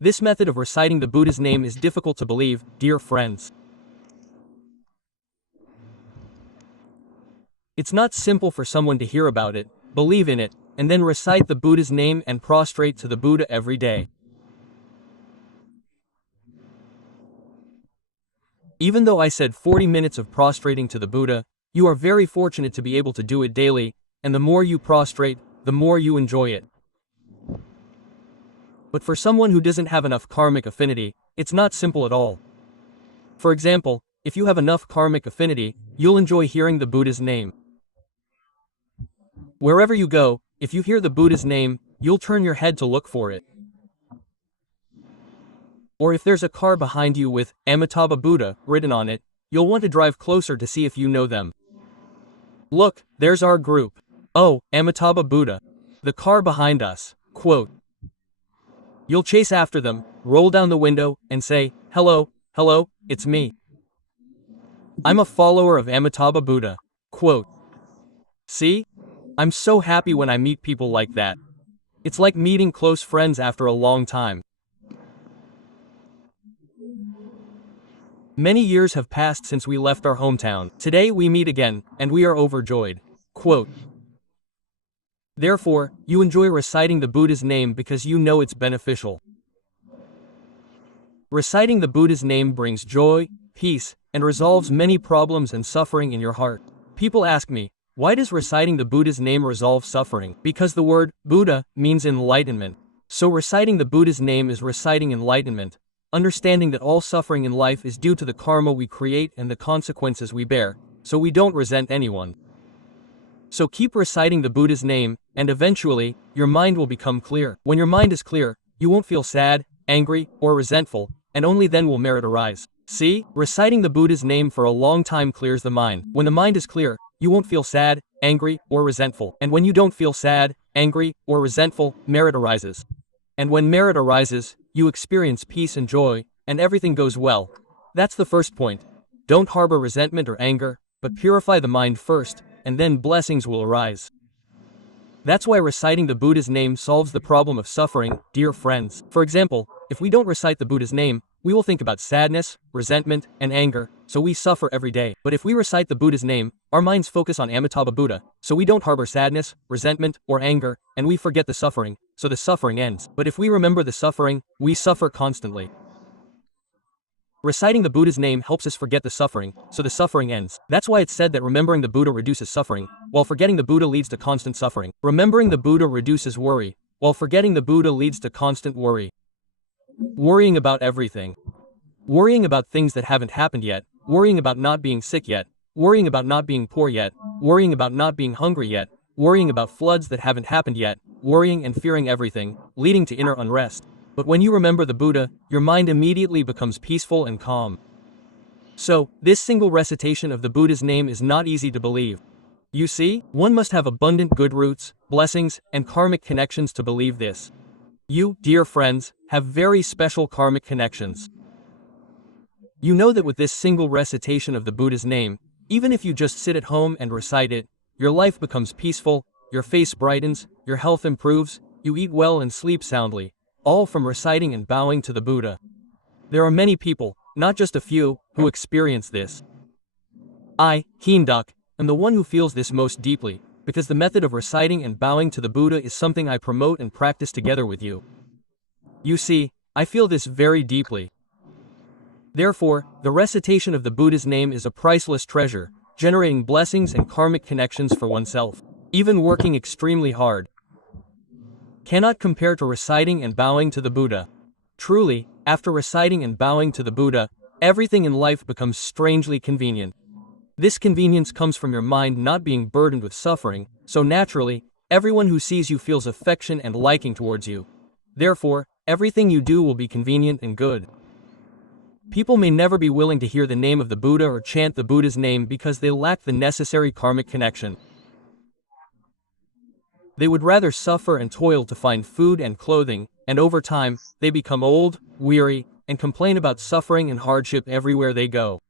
This method of reciting the Buddha's name is difficult to believe, dear friends. It's not simple for someone to hear about it, believe in it, and then recite the Buddha's name and prostrate to the Buddha every day. Even though I said 40 minutes of prostrating to the Buddha, you are very fortunate to be able to do it daily, and the more you prostrate, the more you enjoy it. But for someone who doesn't have enough karmic affinity, it's not simple at all. For example, if you have enough karmic affinity, you'll enjoy hearing the Buddha's name. Wherever you go, if you hear the Buddha's name, you'll turn your head to look for it. Or if there's a car behind you with Amitabha Buddha written on it, you'll want to drive closer to see if you know them. Look, there's our group. Oh, Amitabha Buddha. The car behind us. Quote. You'll chase after them, roll down the window, and say, hello, it's me. I'm a follower of Amitabha Buddha. Quote. See? I'm so happy when I meet people like that. It's like meeting close friends after a long time. Many years have passed since we left our hometown. Today we meet again, and we are overjoyed. Quote. Therefore, you enjoy reciting the Buddha's name because you know it's beneficial. Reciting the Buddha's name brings joy, peace, and resolves many problems and suffering in your heart. People ask me, why does reciting the Buddha's name resolve suffering? Because the word Buddha means enlightenment. So reciting the Buddha's name is reciting enlightenment, understanding that all suffering in life is due to the karma we create and the consequences we bear, so we don't resent anyone. So keep reciting the Buddha's name, and eventually, your mind will become clear. When your mind is clear, you won't feel sad, angry, or resentful, and only then will merit arise. See, reciting the Buddha's name for a long time clears the mind. When the mind is clear, you won't feel sad, angry, or resentful. And when you don't feel sad, angry, or resentful, merit arises. And when merit arises, you experience peace and joy, and everything goes well. That's the first point. Don't harbor resentment or anger, but purify the mind first, and then blessings will arise. That's why reciting the Buddha's name solves the problem of suffering, dear friends. For example, if we don't recite the Buddha's name, we will think about sadness, resentment, and anger, so we suffer every day. But if we recite the Buddha's name, our minds focus on Amitabha Buddha, so we don't harbor sadness, resentment, or anger, and we forget the suffering, so the suffering ends. But if we remember the suffering, we suffer constantly. Reciting the Buddha's name helps us forget the suffering, so the suffering ends. That's why it's said that remembering the Buddha reduces suffering, while forgetting the Buddha leads to constant suffering. Remembering the Buddha reduces worry, while forgetting the Buddha leads to constant worry. Worrying about everything. Worrying about things that haven't happened yet, worrying about not being sick yet, worrying about not being poor yet, worrying about not being hungry yet, worrying about floods that haven't happened yet, worrying and fearing everything, leading to inner unrest. But when you remember the Buddha, your mind immediately becomes peaceful and calm. So, this single recitation of the Buddha's name is not easy to believe. You see, one must have abundant good roots, blessings, and karmic connections to believe this. You, dear friends, have very special karmic connections. You know that with this single recitation of the Buddha's name, even if you just sit at home and recite it, your life becomes peaceful, your face brightens, your health improves, you eat well and sleep soundly, all from reciting and bowing to the Buddha. There are many people, not just a few, who experience this. I, Heendak, am the one who feels this most deeply, because the method of reciting and bowing to the Buddha is something I promote and practice together with you. You see, I feel this very deeply. Therefore, the recitation of the Buddha's name is a priceless treasure, generating blessings and karmic connections for oneself. Even working extremely hard cannot compare to reciting and bowing to the Buddha. Truly, after reciting and bowing to the Buddha, everything in life becomes strangely convenient. This convenience comes from your mind not being burdened with suffering, so naturally, everyone who sees you feels affection and liking towards you. Therefore, everything you do will be convenient and good. People may never be willing to hear the name of the Buddha or chant the Buddha's name because they lack the necessary karmic connection. They would rather suffer and toil to find food and clothing, and over time, they become old, weary, and complain about suffering and hardship everywhere they go.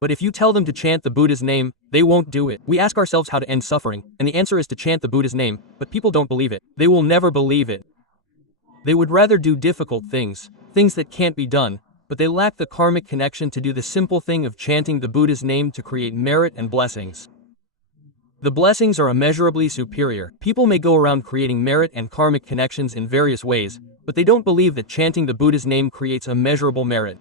But if you tell them to chant the Buddha's name, they won't do it. We ask ourselves how to end suffering, and the answer is to chant the Buddha's name, but people don't believe it. They will never believe it. They would rather do difficult things, things that can't be done, but they lack the karmic connection to do the simple thing of chanting the Buddha's name to create merit and blessings. The blessings are immeasurably superior. People may go around creating merit and karmic connections in various ways, but they don't believe that chanting the Buddha's name creates immeasurable merit.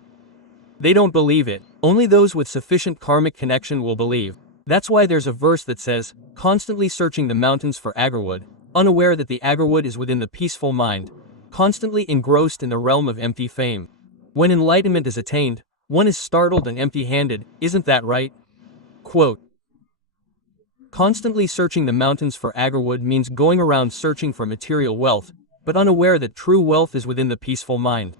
They don't believe it. Only those with sufficient karmic connection will believe. That's why there's a verse that says, constantly searching the mountains for agarwood, unaware that the agarwood is within the peaceful mind, constantly engrossed in the realm of empty fame. When enlightenment is attained, one is startled and empty-handed, isn't that right? Quote, constantly searching the mountains for agarwood means going around searching for material wealth, but unaware that true wealth is within the peaceful mind.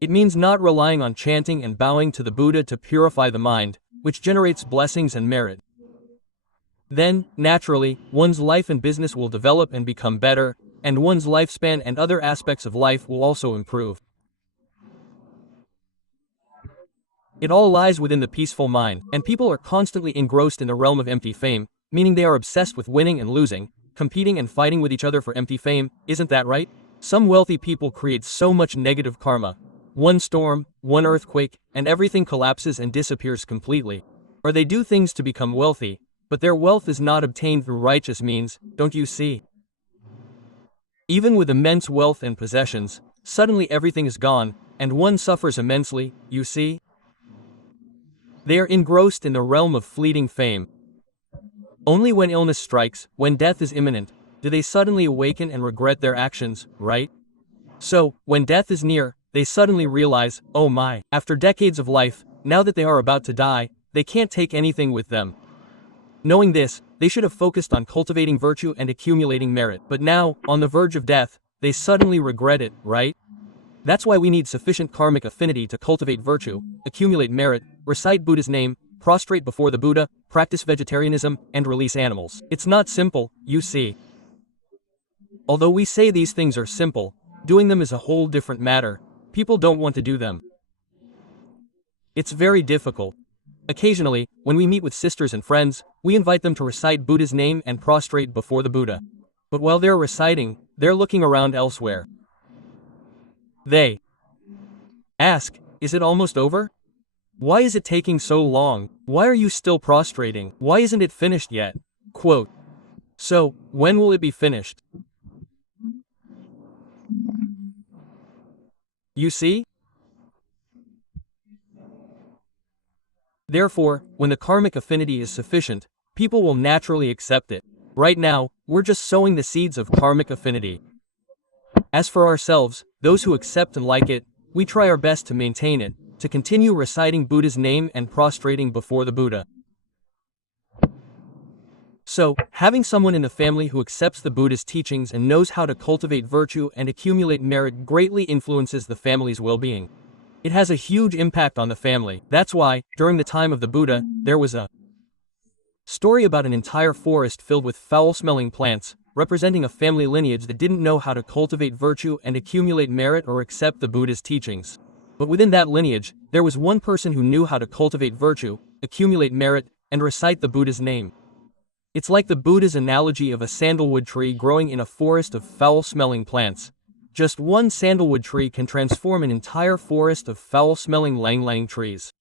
It means not relying on chanting and bowing to the Buddha to purify the mind, which generates blessings and merit. Then, naturally, one's life and business will develop and become better, and one's lifespan and other aspects of life will also improve. It all lies within the peaceful mind, and people are constantly engrossed in the realm of empty fame, meaning they are obsessed with winning and losing, competing and fighting with each other for empty fame, isn't that right? Some wealthy people create so much negative karma. One storm, one earthquake, and everything collapses and disappears completely. Or they do things to become wealthy, but their wealth is not obtained through righteous means, don't you see? Even with immense wealth and possessions, suddenly everything is gone, and one suffers immensely, you see? They are engrossed in the realm of fleeting fame. Only when illness strikes, when death is imminent, do they suddenly awaken and regret their actions, right? So, when death is near, they suddenly realize, oh my, after decades of life, now that they are about to die, they can't take anything with them. Knowing this, they should have focused on cultivating virtue and accumulating merit, but now, on the verge of death, they suddenly regret it, right? That's why we need sufficient karmic affinity to cultivate virtue, accumulate merit, recite Buddha's name, prostrate before the Buddha, practice vegetarianism, and release animals. It's not simple, you see. Although we say these things are simple, doing them is a whole different matter. People don't want to do them. It's very difficult. Occasionally, when we meet with sisters and friends, we invite them to recite Buddha's name and prostrate before the Buddha. But while they're reciting, they're looking around elsewhere. They ask, is it almost over? Why is it taking so long? Why are you still prostrating? Why isn't it finished yet? Quote, so, when will it be finished? You see? Therefore, when the karmic affinity is sufficient, people will naturally accept it. Right now, we're just sowing the seeds of karmic affinity. As for ourselves, those who accept and like it, we try our best to maintain it, to continue reciting Buddha's name and prostrating before the Buddha. So, having someone in the family who accepts the Buddha's teachings and knows how to cultivate virtue and accumulate merit greatly influences the family's well-being. It has a huge impact on the family. That's why, during the time of the Buddha, there was a story about an entire forest filled with foul-smelling plants, representing a family lineage that didn't know how to cultivate virtue and accumulate merit or accept the Buddha's teachings. But within that lineage, there was one person who knew how to cultivate virtue, accumulate merit, and recite the Buddha's name. It's like the Buddha's analogy of a sandalwood tree growing in a forest of foul-smelling plants. Just one sandalwood tree can transform an entire forest of foul-smelling lang-lang trees.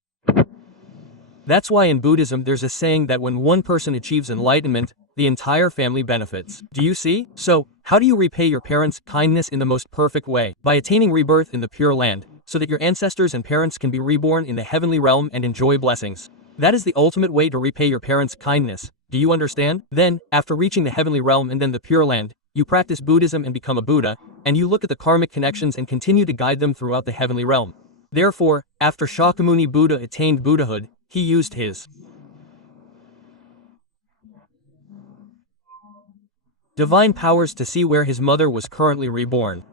That's why in Buddhism there's a saying that when one person achieves enlightenment, the entire family benefits. Do you see? So, how do you repay your parents' kindness in the most perfect way? By attaining rebirth in the Pure Land, so that your ancestors and parents can be reborn in the heavenly realm and enjoy blessings. That is the ultimate way to repay your parents' kindness. Do you understand? Then, after reaching the heavenly realm and then the Pure Land, you practice Buddhism and become a Buddha, and you look at the karmic connections and continue to guide them throughout the heavenly realm. Therefore, after Shakyamuni Buddha attained Buddhahood, he used his divine powers to see where his mother was currently reborn.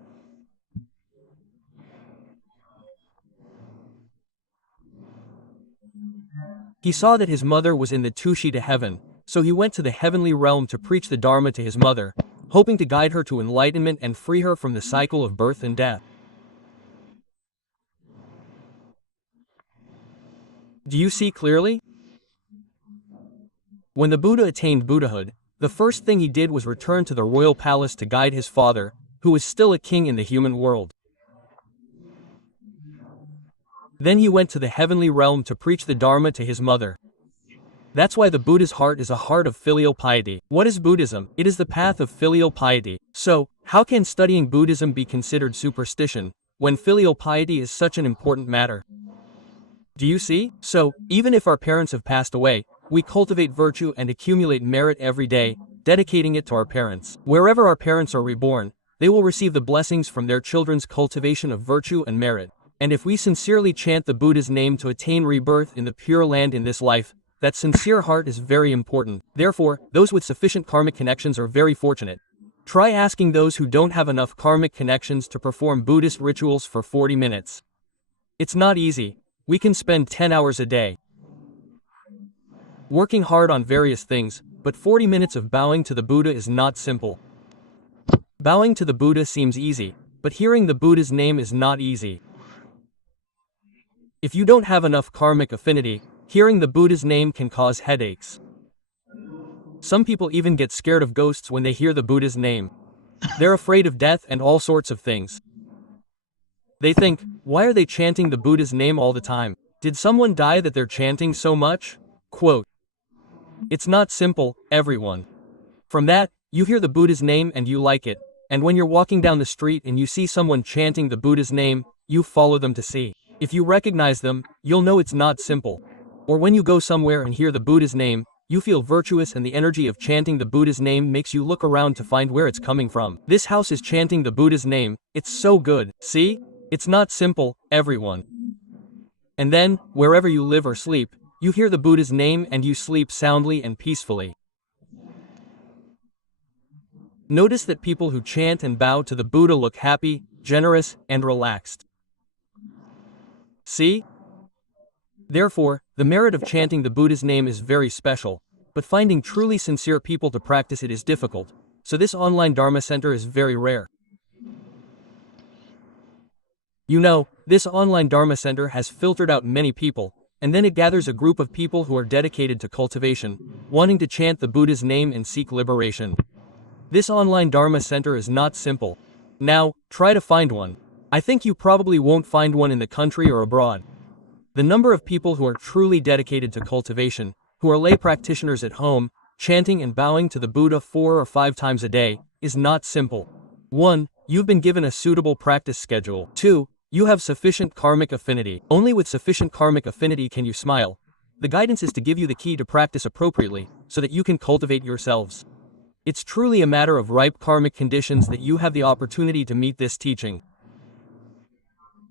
He saw that his mother was in the Tushita heaven, so he went to the heavenly realm to preach the Dharma to his mother, hoping to guide her to enlightenment and free her from the cycle of birth and death. Do you see clearly? When the Buddha attained Buddhahood, the first thing he did was return to the royal palace to guide his father, who was still a king in the human world. Then he went to the heavenly realm to preach the Dharma to his mother. That's why the Buddha's heart is a heart of filial piety. What is Buddhism? It is the path of filial piety. So, how can studying Buddhism be considered superstition, when filial piety is such an important matter? Do you see? So, even if our parents have passed away, we cultivate virtue and accumulate merit every day, dedicating it to our parents. Wherever our parents are reborn, they will receive the blessings from their children's cultivation of virtue and merit. And if we sincerely chant the Buddha's name to attain rebirth in the Pure Land in this life, that sincere heart is very important. Therefore, those with sufficient karmic connections are very fortunate. Try asking those who don't have enough karmic connections to perform Buddhist rituals for 40 minutes. It's not easy. We can spend 10 hours a day working hard on various things, but 40 minutes of bowing to the Buddha is not simple. Bowing to the Buddha seems easy, but hearing the Buddha's name is not easy. If you don't have enough karmic affinity, hearing the Buddha's name can cause headaches. Some people even get scared of ghosts when they hear the Buddha's name. They're afraid of death and all sorts of things. They think, why are they chanting the Buddha's name all the time? Did someone die that they're chanting so much? Quote, it's not simple, everyone. From that, you hear the Buddha's name and you like it, and when you're walking down the street and you see someone chanting the Buddha's name, you follow them to see. If you recognize them, you'll know it's not simple. Or when you go somewhere and hear the Buddha's name, you feel virtuous and the energy of chanting the Buddha's name makes you look around to find where it's coming from. This house is chanting the Buddha's name, it's so good, see? It's not simple, everyone. And then, wherever you live or sleep, you hear the Buddha's name and you sleep soundly and peacefully. Notice that people who chant and bow to the Buddha look happy, generous, and relaxed. See? Therefore, the merit of chanting the Buddha's name is very special, but finding truly sincere people to practice it is difficult, so this online Dharma center is very rare. You know, this online Dharma center has filtered out many people, and then it gathers a group of people who are dedicated to cultivation, wanting to chant the Buddha's name and seek liberation. This online Dharma center is not simple. Now, try to find one. I think you probably won't find one in the country or abroad. The number of people who are truly dedicated to cultivation, who are lay practitioners at home, chanting and bowing to the Buddha 4 or 5 times a day, is not simple. 1. You've been given a suitable practice schedule. 2. You have sufficient karmic affinity. Only with sufficient karmic affinity can you smile. The guidance is to give you the key to practice appropriately, so that you can cultivate yourselves. It's truly a matter of ripe karmic conditions that you have the opportunity to meet this teaching.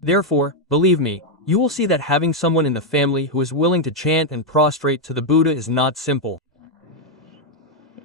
Therefore, believe me, you will see that having someone in the family who is willing to chant and prostrate to the Buddha is not simple.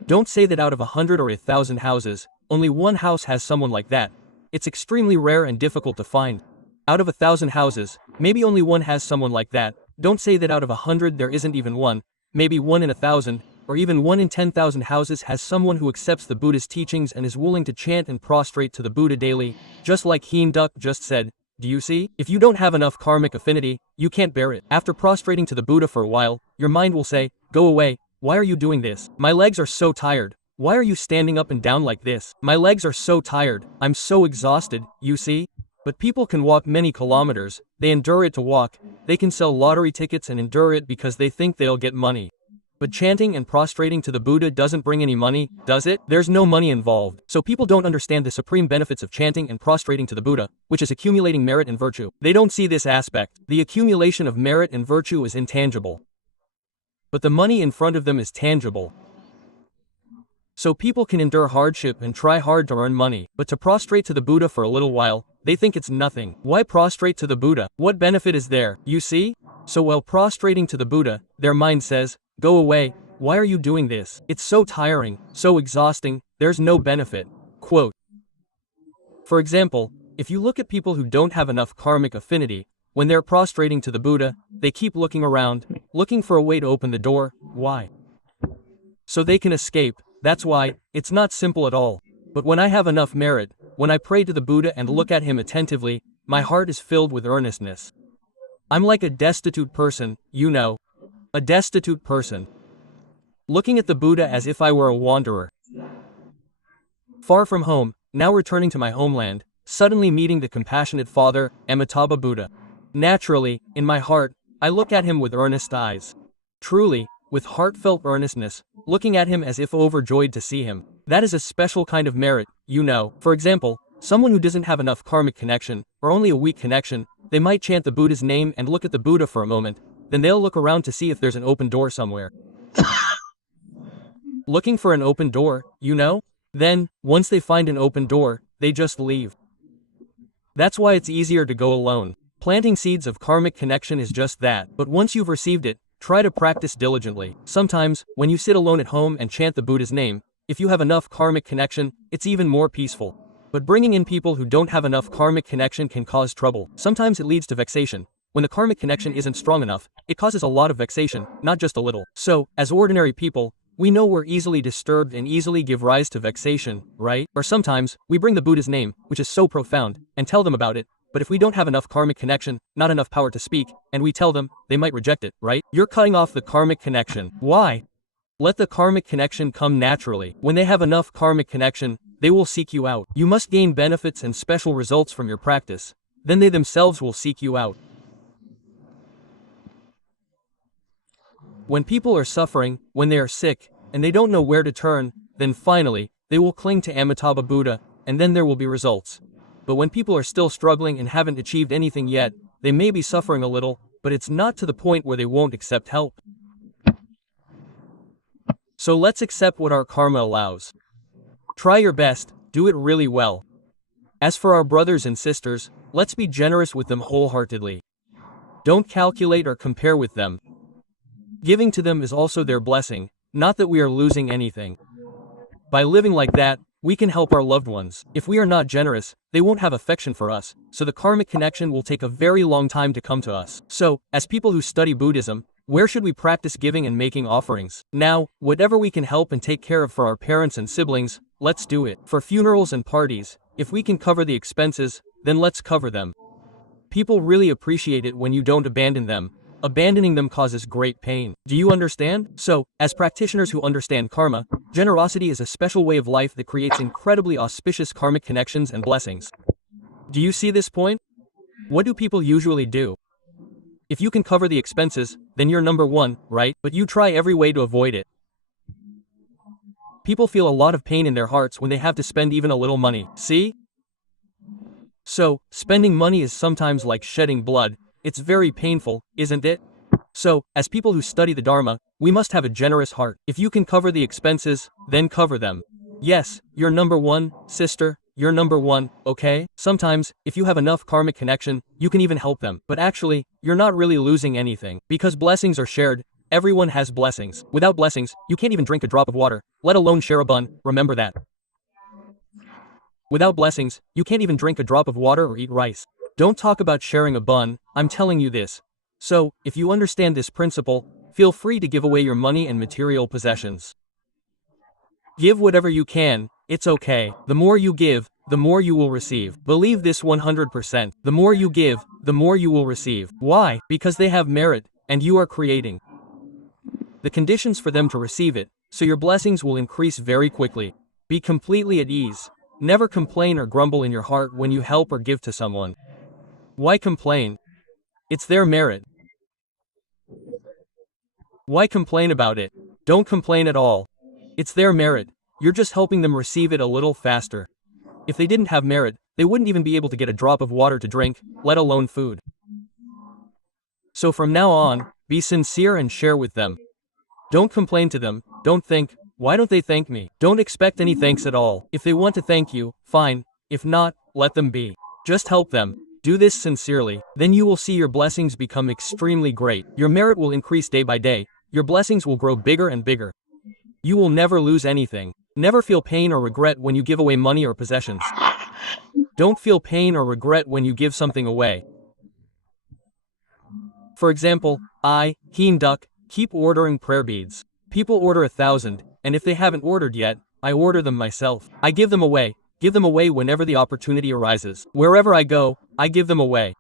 Don't say that out of 100 or 1,000 houses, only one house has someone like that. It's extremely rare and difficult to find. Out of 1,000 houses, maybe only one has someone like that. Don't say that out of 100 there isn't even one, maybe 1 in 1,000, or even 1 in 10,000 houses has someone who accepts the Buddha's teachings and is willing to chant and prostrate to the Buddha daily, just like Heen Duck just said. Do you see? If you don't have enough karmic affinity, you can't bear it. After prostrating to the Buddha for a while, your mind will say, go away, why are you doing this? My legs are so tired. Why are you standing up and down like this? My legs are so tired, I'm so exhausted, you see? But people can walk many kilometers, they endure it to walk, they can sell lottery tickets and endure it because they think they'll get money. But chanting and prostrating to the Buddha doesn't bring any money, does it? There's no money involved. So people don't understand the supreme benefits of chanting and prostrating to the Buddha, which is accumulating merit and virtue. They don't see this aspect. The accumulation of merit and virtue is intangible. But the money in front of them is tangible. So people can endure hardship and try hard to earn money, but to prostrate to the Buddha for a little while, they think it's nothing. Why prostrate to the Buddha? What benefit is there, you see? So while prostrating to the Buddha, their mind says, go away, why are you doing this? It's so tiring, so exhausting, there's no benefit. Quote. For example, if you look at people who don't have enough karmic affinity, when they're prostrating to the Buddha, they keep looking around, looking for a way to open the door. Why? So they can escape. That's why, it's not simple at all. But when I have enough merit, when I pray to the Buddha and look at him attentively, my heart is filled with earnestness. I'm like a destitute person, you know. A destitute person. Looking at the Buddha as if I were a wanderer. Far from home, now returning to my homeland, suddenly meeting the compassionate father, Amitabha Buddha. Naturally, in my heart, I look at him with earnest eyes. Truly, with heartfelt earnestness, looking at him as if overjoyed to see him. That is a special kind of merit, you know. For example, someone who doesn't have enough karmic connection, or only a weak connection, they might chant the Buddha's name and look at the Buddha for a moment, then they'll look around to see if there's an open door somewhere. Looking for an open door, you know? Then, once they find an open door, they just leave. That's why it's easier to go alone. Planting seeds of karmic connection is just that, but once you've received it, try to practice diligently. Sometimes, when you sit alone at home and chant the Buddha's name, if you have enough karmic connection, it's even more peaceful. But bringing in people who don't have enough karmic connection can cause trouble. Sometimes it leads to vexation. When the karmic connection isn't strong enough, it causes a lot of vexation, not just a little. So, as ordinary people, we know we're easily disturbed and easily give rise to vexation, right? Or sometimes, we bring the Buddha's name, which is so profound, and tell them about it, but if we don't have enough karmic connection, not enough power to speak, and we tell them, they might reject it, right? You're cutting off the karmic connection. Why? Let the karmic connection come naturally. When they have enough karmic connection, they will seek you out. You must gain benefits and special results from your practice. Then they themselves will seek you out. When people are suffering, when they are sick, and they don't know where to turn, then finally, they will cling to Amitabha Buddha, and then there will be results. But when people are still struggling and haven't achieved anything yet, they may be suffering a little, but it's not to the point where they won't accept help. So let's accept what our karma allows. Try your best, do it really well. As for our brothers and sisters, let's be generous with them wholeheartedly. Don't calculate or compare with them. Giving to them is also their blessing, not that we are losing anything. By living like that, we can help our loved ones. If we are not generous, they won't have affection for us, so the karmic connection will take a very long time to come to us. So, as people who study Buddhism, where should we practice giving and making offerings? Now, whatever we can help and take care of for our parents and siblings, let's do it. For funerals and parties, if we can cover the expenses, then let's cover them. People really appreciate it when you don't abandon them. Abandoning them causes great pain. Do you understand? So, as practitioners who understand karma, generosity is a special way of life that creates incredibly auspicious karmic connections and blessings. Do you see this point? What do people usually do? If you can cover the expenses, then you're number one, right? But you try every way to avoid it. People feel a lot of pain in their hearts when they have to spend even a little money. See? So, spending money is sometimes like shedding blood. It's very painful, isn't it? So, as people who study the Dharma, we must have a generous heart. If you can cover the expenses, then cover them. Yes, you're number one, sister, you're number one, okay? Sometimes, if you have enough karmic connection, you can even help them. But actually, you're not really losing anything. Because blessings are shared, everyone has blessings. Without blessings, you can't even drink a drop of water, let alone share a bun, remember that. Without blessings, you can't even drink a drop of water or eat rice. Don't talk about sharing a bun, I'm telling you this. So, if you understand this principle, feel free to give away your money and material possessions. Give whatever you can, it's okay. The more you give, the more you will receive. Believe this 100%. The more you give, the more you will receive. Why? Because they have merit, and you are creating the conditions for them to receive it, so your blessings will increase very quickly. Be completely at ease. Never complain or grumble in your heart when you help or give to someone. Why complain? It's their merit. Why complain about it? Don't complain at all. It's their merit. You're just helping them receive it a little faster. If they didn't have merit, they wouldn't even be able to get a drop of water to drink, let alone food. So from now on, be sincere and share with them. Don't complain to them. Don't think, why don't they thank me? Don't expect any thanks at all. If they want to thank you, fine. If not, let them be. Just help them. Do this sincerely, then you will see your blessings become extremely great. Your merit will increase day by day. Your blessings will grow bigger and bigger. You will never lose anything. Never feel pain or regret when you give away money or possessions. Don't feel pain or regret when you give something away. For example, I, Heen Duck, keep ordering prayer beads. People order 1,000, and if they haven't ordered yet, I order them myself. I give them away. Give them away whenever the opportunity arises. Wherever I go, I give them away.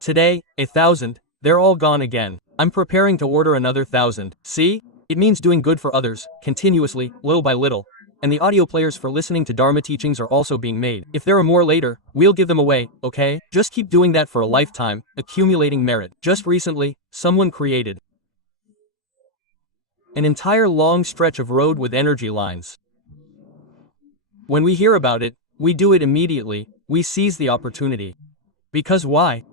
Today, 1,000, they're all gone again. I'm preparing to order another 1,000. See? It means doing good for others, continuously, little by little. and the audio players for listening to Dharma teachings are also being made. If there are more later, we'll give them away, okay? Just keep doing that for a lifetime, accumulating merit. Just recently, someone created an entire long stretch of road with energy lines. When we hear about it, we do it immediately, we seize the opportunity. Because why?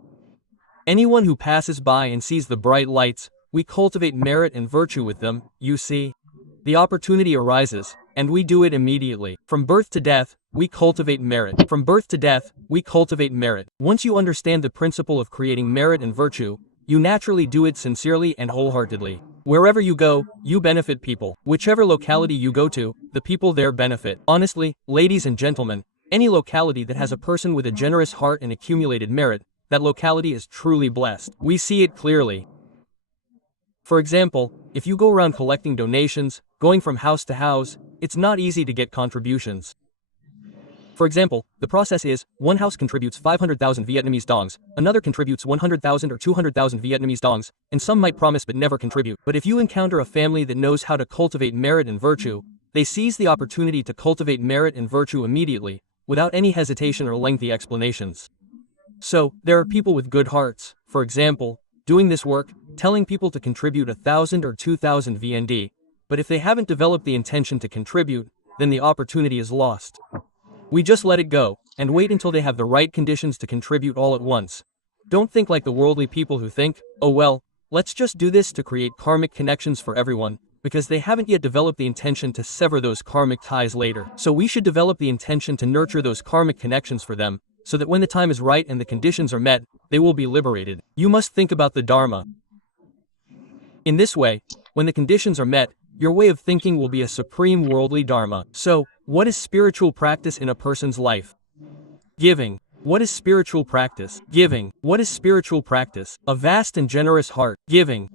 Anyone who passes by and sees the bright lights, we cultivate merit and virtue with them, you see. The opportunity arises, and we do it immediately. From birth to death, we cultivate merit. From birth to death, we cultivate merit. Once you understand the principle of creating merit and virtue, you naturally do it sincerely and wholeheartedly. Wherever you go, you benefit people. Whichever locality you go to, the people there benefit. Honestly, ladies and gentlemen, any locality that has a person with a generous heart and accumulated merit, that locality is truly blessed. We see it clearly. For example, if you go around collecting donations, going from house to house, it's not easy to get contributions. For example, the process is, one house contributes 500,000 Vietnamese dongs, another contributes 100,000 or 200,000 Vietnamese dongs, and some might promise but never contribute. But if you encounter a family that knows how to cultivate merit and virtue, they seize the opportunity to cultivate merit and virtue immediately, without any hesitation or lengthy explanations. So, there are people with good hearts, for example, doing this work, telling people to contribute 1,000 or 2,000 VND, but if they haven't developed the intention to contribute, then the opportunity is lost. We just let it go, and wait until they have the right conditions to contribute all at once. Don't think like the worldly people who think, oh well, let's just do this to create karmic connections for everyone, because they haven't yet developed the intention to sever those karmic ties later. So we should develop the intention to nurture those karmic connections for them, so that when the time is right and the conditions are met, they will be liberated. You must think about the Dharma. In this way, when the conditions are met, your way of thinking will be a supreme worldly Dharma. So, what is spiritual practice in a person's life? Giving. What is spiritual practice? Giving. What is spiritual practice? A vast and generous heart. Giving.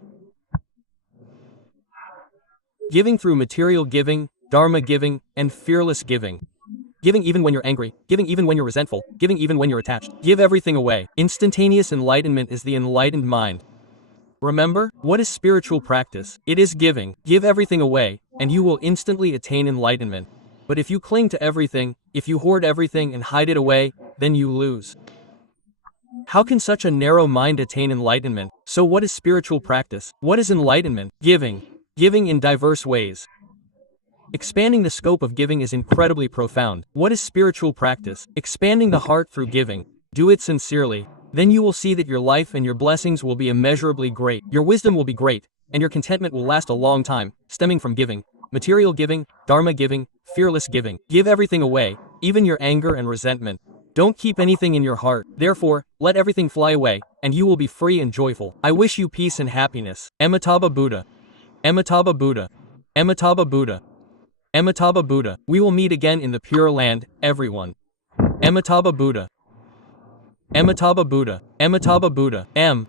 Giving through material giving, Dharma giving, and fearless giving. Giving even when you're angry, giving even when you're resentful, giving even when you're attached. Give everything away. Instantaneous enlightenment is the enlightened mind. Remember, what is spiritual practice? It is giving. Give everything away, and you will instantly attain enlightenment. But if you cling to everything, if you hoard everything and hide it away, then you lose. How can such a narrow mind attain enlightenment? So what is spiritual practice? What is enlightenment? Giving. Giving in diverse ways. Expanding the scope of giving is incredibly profound. What is spiritual practice? Expanding the heart through giving. Do it sincerely. Then you will see that your life and your blessings will be immeasurably great. Your wisdom will be great, and your contentment will last a long time, stemming from giving. Material giving, Dharma giving, fearless giving. Give everything away, even your anger and resentment. Don't keep anything in your heart. Therefore, let everything fly away, and you will be free and joyful. I wish you peace and happiness. Amitabha Buddha. Amitabha Buddha. Amitabha Buddha. Amitabha Buddha. We will meet again in the Pure Land, everyone. Amitabha Buddha. Amitabha Buddha. Amitabha Buddha. M.